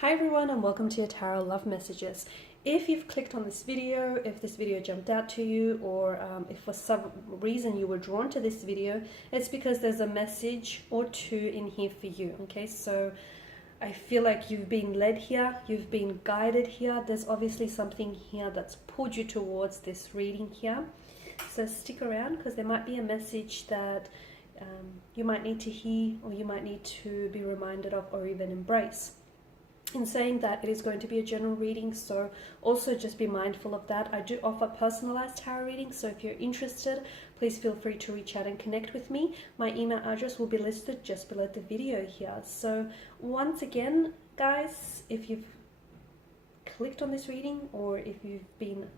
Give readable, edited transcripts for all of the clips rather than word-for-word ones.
Hi everyone and welcome to your Tarot Love Messages. If you've clicked on this video, if this video jumped out to you, or if for some reason you were drawn to this video, it's because there's a message or two in here for you, okay? So I feel like you've been led here, you've been guided here. There's obviously something here that's pulled you towards this reading here. So stick around because there might be a message that you might need to hear, or you might need to be reminded of, or even embrace. In saying that, it is going to be a general reading, so also just be mindful of that. I do offer personalized tarot readings, so if you're interested, please feel free to reach out and connect with me. My email address will be listed just below the video here. So once again, guys, if you've clicked on this reading, or if you've been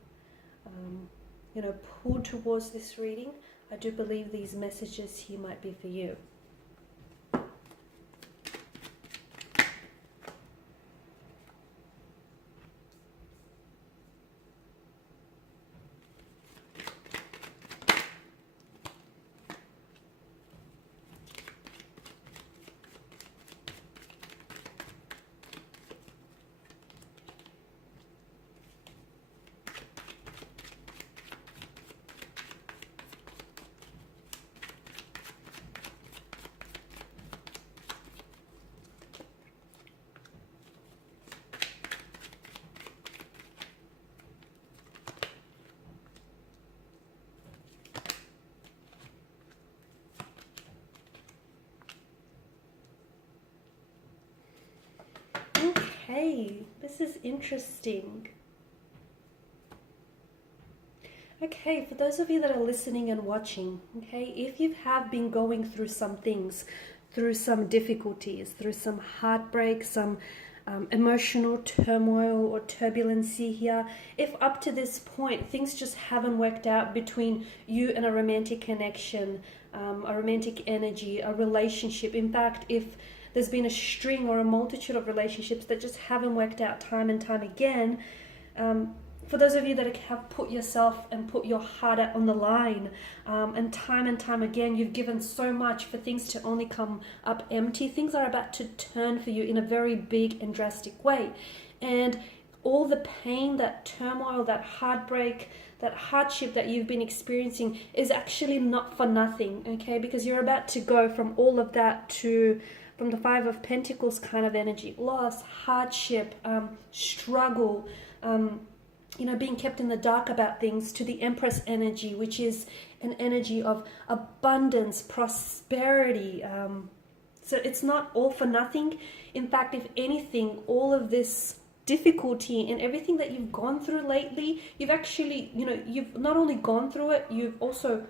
pulled towards this reading, I do believe these messages here might be for you. Okay, this is interesting. Okay, for those of you that are listening and watching, okay, if you have been going through some things, through some difficulties, through some heartbreak, some emotional turmoil or turbulency here, if up to this point things just haven't worked out between you and a romantic connection, a romantic energy, a relationship, in fact, if there's been a string or a multitude of relationships that just haven't worked out time and time again, for those of you that have put yourself and put your heart out on the line, and time again, you've given so much for things to only come up empty, things are about to turn for you in a very big and drastic way. And all the pain, that turmoil, that heartbreak, that hardship that you've been experiencing is actually not for nothing, okay? Because you're about to go from all of that to, from the Five of Pentacles kind of energy, loss, hardship, struggle, being kept in the dark about things, to the Empress energy, which is an energy of abundance, prosperity. So it's not all for nothing. In fact, if anything, all of this difficulty and everything that you've gone through lately, you've actually, you've not only gone through it, you've also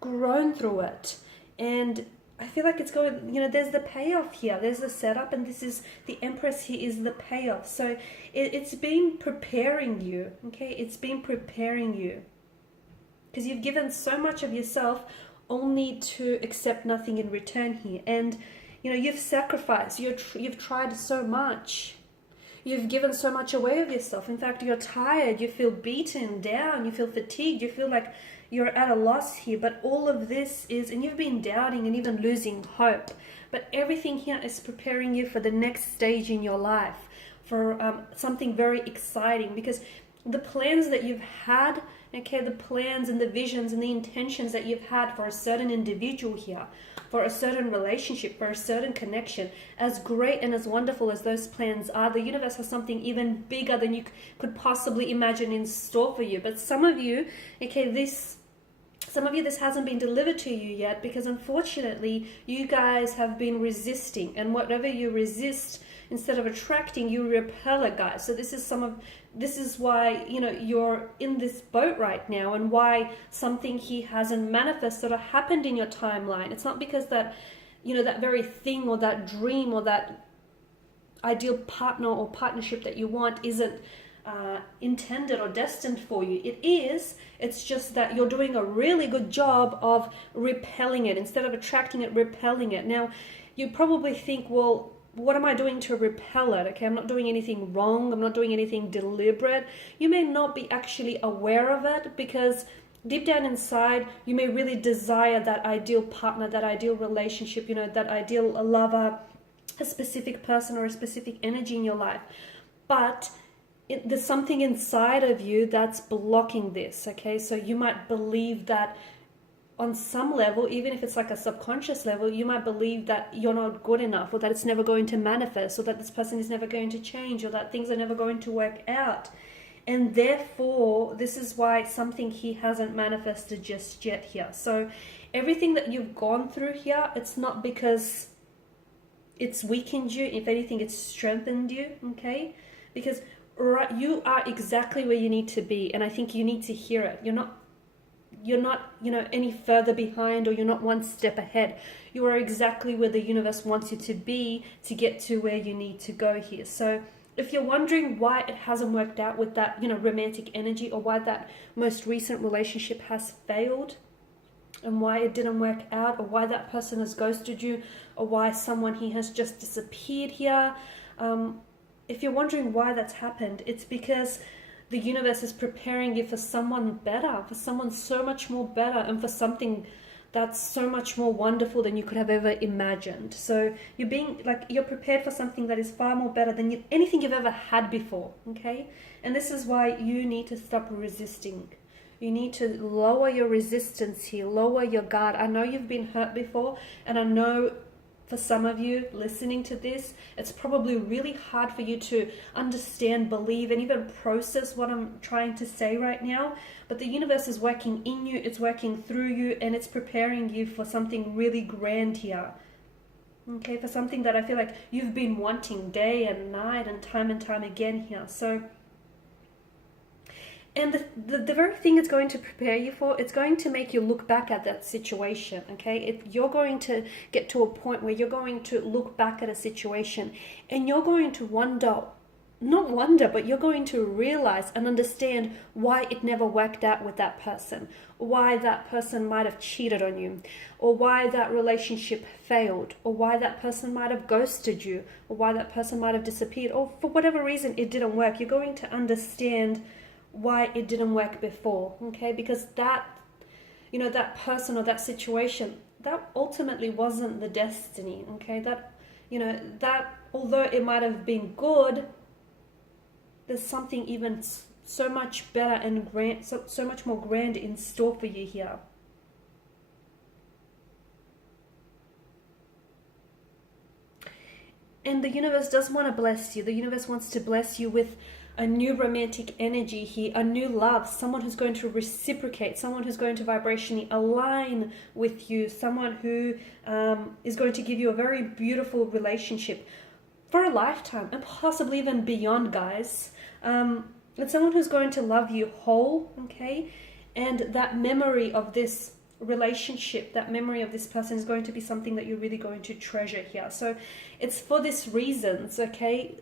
grown through it. And I feel like it's going, there's the payoff here. There's the setup, and this is the Empress here is the payoff. So it's been preparing you, okay? It's been preparing you. Because you've given so much of yourself only to accept nothing in return here. And, you've sacrificed. You've tried so much. You've given so much away of yourself. In fact, you're tired. You feel beaten down. You feel fatigued. You feel like you're at a loss here. But all of this is, and you've been doubting and even losing hope. But everything here is preparing you for the next stage in your life, for something very exciting. Because the plans that you've had, okay, the plans and the visions and the intentions that you've had for a certain individual here, for a certain relationship, for a certain connection, as great and as wonderful as those plans are, the universe has something even bigger than you could possibly imagine in store for you. But some of you, okay, this hasn't been delivered to you yet, because unfortunately you guys have been resisting, and whatever you resist, instead of attracting, you repel it, guys. So this is why you're in this boat right now, and why something here hasn't manifested or happened in your timeline. It's not because that that very thing or that dream or that ideal partner or partnership that you want isn't intended or destined for you. It is. It's just that you're doing a really good job of repelling it instead of attracting it, repelling it. Now, you probably think, well, what am I doing to repel it? Okay, I'm not doing anything wrong. I'm not doing anything deliberate. You may not be actually aware of it, because deep down inside, you may really desire that ideal partner, that ideal relationship, that ideal lover, a specific person or a specific energy in your life, but there's something inside of you that's blocking this, okay? So you might believe that on some level, even if it's like a subconscious level, you might believe that you're not good enough, or that it's never going to manifest, or that this person is never going to change, or that things are never going to work out. And therefore, this is why something he hasn't manifested just yet here. So everything that you've gone through here, it's not because it's weakened you. If anything, it's strengthened you, okay? Because you are exactly where you need to be, and I think you need to hear it. You're not, any further behind, or you're not one step ahead. You are exactly where the universe wants you to be to get to where you need to go here. So if you're wondering why it hasn't worked out with that, romantic energy, or why that most recent relationship has failed, and why it didn't work out, or why that person has ghosted you, or why someone he has just disappeared here, if you're wondering why that's happened, it's because the universe is preparing you for someone better, for someone so much more better, and for something that's so much more wonderful than you could have ever imagined. So you're prepared for something that is far more better than anything you've ever had before, okay? And this is why you need to stop resisting. You need to lower your resistance here, lower your guard. I know you've been hurt before, and I know for some of you listening to this, it's probably really hard for you to understand, believe, and even process what I'm trying to say right now. But the universe is working in you, it's working through you, and it's preparing you for something really grand here. Okay, for something that I feel like you've been wanting day and night and time again here. So, and the very thing it's going to prepare you for, it's going to make you look back at that situation, okay? You're going to get to a point where you're going to look back at a situation, and you're going to but you're going to realize and understand why it never worked out with that person, why that person might have cheated on you, or why that relationship failed, or why that person might have ghosted you, or why that person might have disappeared, or for whatever reason it didn't work. You're going to understand why it didn't work before, okay? Because that person or that situation, that ultimately wasn't the destiny, okay? That although it might have been good, there's something even so much better and grand, so much more grand in store for you here. And the universe does want to bless you. The universe wants to bless you with a new romantic energy here, a new love, someone who's going to reciprocate, someone who's going to vibrationally align with you, someone who is going to give you a very beautiful relationship for a lifetime, and possibly even beyond, guys. It's someone who's going to love you whole, okay? And that memory of this relationship, that memory of this person is going to be something that you're really going to treasure here. So it's for these reasons, okay?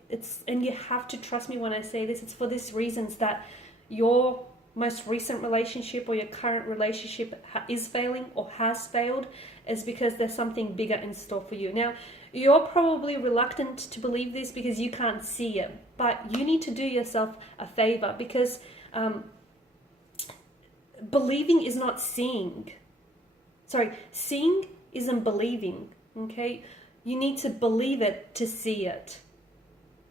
And you have to trust me when I say this, it's for these reasons that your most recent relationship or your current relationship is failing or has failed, is because there's something bigger in store for you. Now, you're probably reluctant to believe this because you can't see it, but you need to do yourself a favor, because believing is not seeing. Sorry, seeing isn't believing, okay? You need to believe it to see it,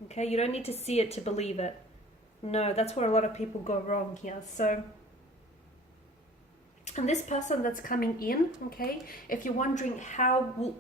okay? You don't need to see it to believe it. No, that's where a lot of people go wrong here. So, and this person that's coming in, okay, if you're wondering how will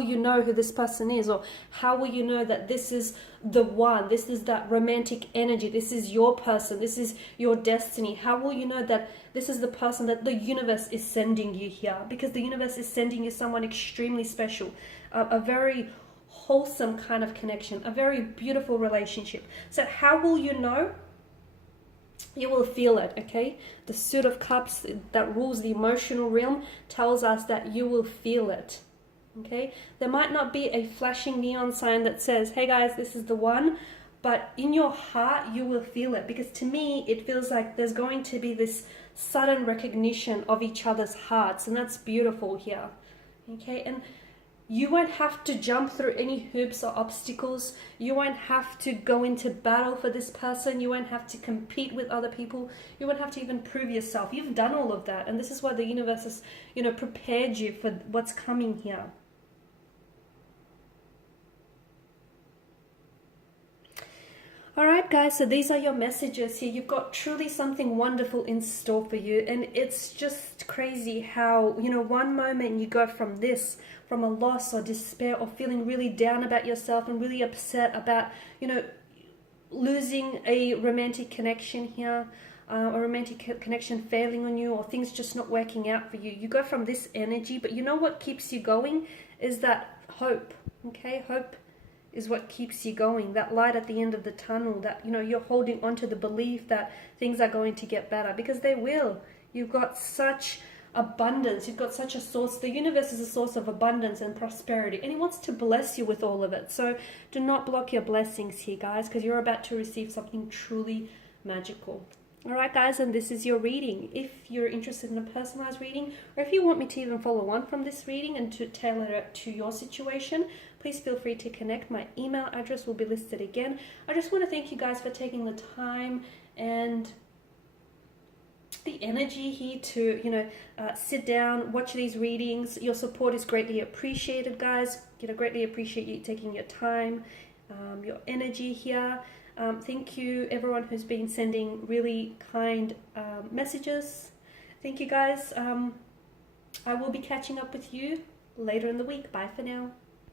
you know who this person is, or how will you know that this is the one, this is that romantic energy, this is your person, this is your destiny, how will you know that this is the person that the universe is sending you here? Because the universe is sending you someone extremely special, a very wholesome kind of connection, a very beautiful relationship. So how will you know? You will feel it, okay? The Suit of Cups that rules the emotional realm tells us that you will feel it, okay? There might not be a flashing neon sign that says, hey guys, this is the one, but in your heart, you will feel it. Because to me, it feels like there's going to be this sudden recognition of each other's hearts, and that's beautiful here, okay? And you won't have to jump through any hoops or obstacles. You won't have to go into battle for this person. You won't have to compete with other people. You won't have to even prove yourself. You've done all of that. And this is why the universe has, prepared you for what's coming here. All right, guys, so these are your messages here. You've got truly something wonderful in store for you. And it's just crazy how, you know, one moment you go from this, from a loss or despair or feeling really down about yourself and really upset about, you know, losing a romantic connection here, or romantic connection failing on you, or things just not working out for you. You go from this energy, but you know what keeps you going is that hope, okay? Hope is what keeps you going, that light at the end of the tunnel, that, you know, you're holding on to the belief that things are going to get better, because they will. You've got such abundance, you've got such a source. The universe is a source of abundance and prosperity, and it wants to bless you with all of it. So do not block your blessings here, guys, because you're about to receive something truly magical. All right, guys, and this is your reading. If you're interested in a personalized reading, or if you want me to even follow on from this reading and to tailor it to your situation, please feel free to connect. My email address will be listed again. I just want to thank you guys for taking the time and the energy here to, you know, sit down, watch these readings. Your support is greatly appreciated, guys. You know, greatly appreciate you taking your time, your energy here. Thank you, everyone who's been sending really kind messages. Thank you, guys. I will be catching up with you later in the week. Bye for now.